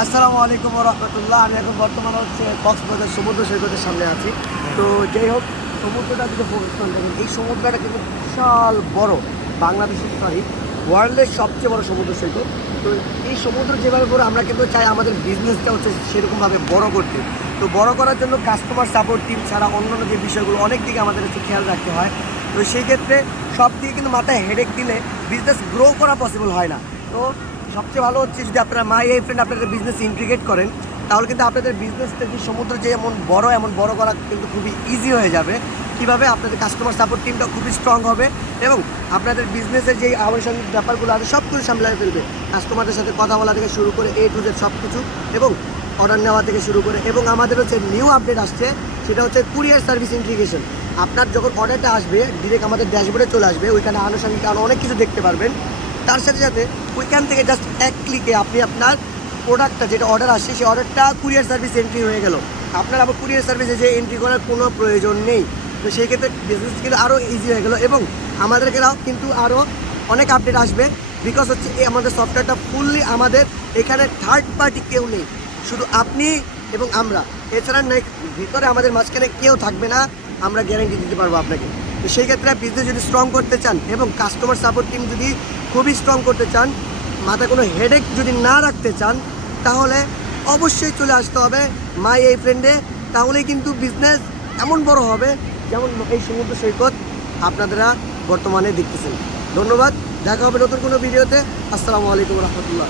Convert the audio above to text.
আসসালামু আলাইকুম ওয়া রাহমাতুল্লাহ। আমি এখন বর্তমানে কক্সবাজার সমুদ্র সৈকতের সামনে আছি। তো যাই হোক, সমুদ্রটা যদি ফোকাস করে দেখেন, এই সমুদ্রটা কিন্তু বিশাল বড়। বাংলাদেশের ওয়ার্ল্ডের সবচেয়ে বড় সমুদ্র সৈকত। তো এই সমুদ্র যেভাবে বড়, আমরা কিন্তু চাই আমাদের বিজনেসটা সেরকমভাবে বড় করতে। তো বড় করার জন্য কাস্টমার সাপোর্ট টিম ছাড়া অন্যান্য যে বিষয়গুলো অনেক দিকে আমাদের খেয়াল রাখতে হয়। তো সেই ক্ষেত্রে সব দিকে কিন্তু মাথায় হেডেক দিলে বিজনেস গ্রো করা পসিবল হয় না। তো সবচেয়ে ভালো হচ্ছে যদি আপনারা মাই এই ফ্রেন্ড আপনাদের বিজনেস ইন্টিগ্রেট করেন, তাহলে কিন্তু আপনাদের বিজনেসটা যে সমুদ্র যে এমন বড় করা কিন্তু খুবই ইজি হয়ে যাবে। কীভাবে? আপনাদের কাস্টমার সাপোর্ট টিমটা খুবই স্ট্রং হবে এবং আপনাদের বিজনেসের যে আনুষঙ্গিক ব্যাপারগুলো আছে সব কিছু সামলায় ফেলবে। কাস্টমারদের সাথে কথা বলা থেকে শুরু করে A to Z সব কিছু, এবং অর্ডার নেওয়া থেকে শুরু করে, এবং আমাদের হচ্ছে নিউ আপডেট আসছে, সেটা হচ্ছে কুরিয়ার সার্ভিস ইন্টিগ্রেশন। আপনার যখন অর্ডারটা আসবে ডিরেক্ট আমাদের ড্যাশবোর্ডে চলে আসবে, ওইখানে আনুষঙ্গিক আরও অনেক কিছু দেখতে পারবেন। তার সাথে সাথে ওইখান থেকে জাস্ট এক ক্লিকে আপনি আপনার প্রোডাক্টটা যেটা অর্ডার আসছে সেই অর্ডারটা কুরিয়ার সার্ভিস এন্ট্রি হয়ে গেল। আপনার আবার কুরিয়ার সার্ভিসে যে এন্ট্রি করার কোনো প্রয়োজন নেই। তো সেই ক্ষেত্রে বিজনেস কিন্তু আরও ইজি হয়ে গেলো, এবং আমাদেরকেও কিন্তু আরও অনেক আপডেট আসবে। বিকজ হচ্ছে এই আমাদের সফটওয়্যারটা ফুললি আমাদের, এখানে থার্ড পার্টি কেউ নেই, শুধু আপনি এবং আমরা। এছাড়া ভিতরে আমাদের মাঝখানে কেউ থাকবে না, আমরা গ্যারান্টি দিতে পারবো আপনাকে। তো সেই ক্ষেত্রে বিজনেস যদি স্ট্রং করতে চান এবং কাস্টমার সাপোর্ট টিম যদি খুবই স্ট্রং করতে চান, মাথায় কোনো হেডেক যদি না রাখতে চান, তাহলে অবশ্যই চলে আসতে হবে মাই এই ফ্রেন্ডে। তাহলেই কিন্তু বিজনেস এমন বড় হবে যেমন এই সমুদ্র সৈকত আপনারা বর্তমানে দেখতেছেন। ধন্যবাদ, দেখা হবে নতুন কোনো ভিডিওতে। আসসালামু আলাইকুম রহমতুল্লাহ।